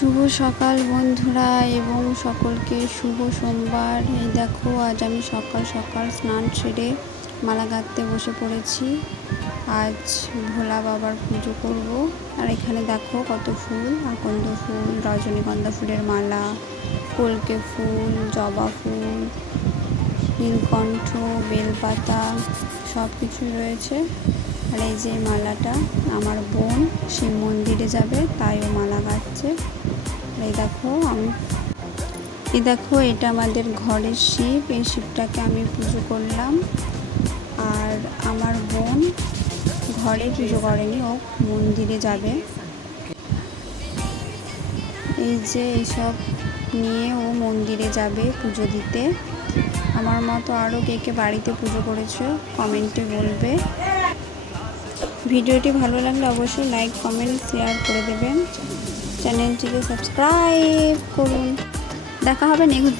শুভ সকাল বন্ধুরা এবং সকলকে শুভ সোমবার। এই দেখো আজ আমি সকাল সকাল স্নান সেরে মালা গাঁথতে বসে পড়েছি। আজ ভোলা বাবার পুজো করব। আর এখানে দেখো কত ফুল, আকন্দ ফুল, রজনীগন্ধা ফুলের মালা, কলকে ফুল, জবা ফুল, নীলকণ্ঠ, বেলপাতা সব কিছুই রয়েছে। আর এই যে মালাটা আমার বোন শিব মন্দিরে যাবে তাই ও মালা গাঁথছে। এই দেখো এটা আমাদের ঘরের শিব। এই শিবটাকে আমি পুজো করলাম। আর আমার বোন ঘরে পুজো করেনি, ও মন্দিরে যাবে। এই যে এইসব নিয়ে ও মন্দিরে যাবে পুজো দিতে। আমার মতো আরও কে কে বাড়িতে পুজো করেছো কমেন্টে বলবে। ভিডিওটি ভালো লাগলে অবশ্যই লাইক, কমেন্ট, শেয়ার করে দেবেন। চ্যানেলটিকে সাবস্ক্রাইব করুন। দেখা হবে নেক্সট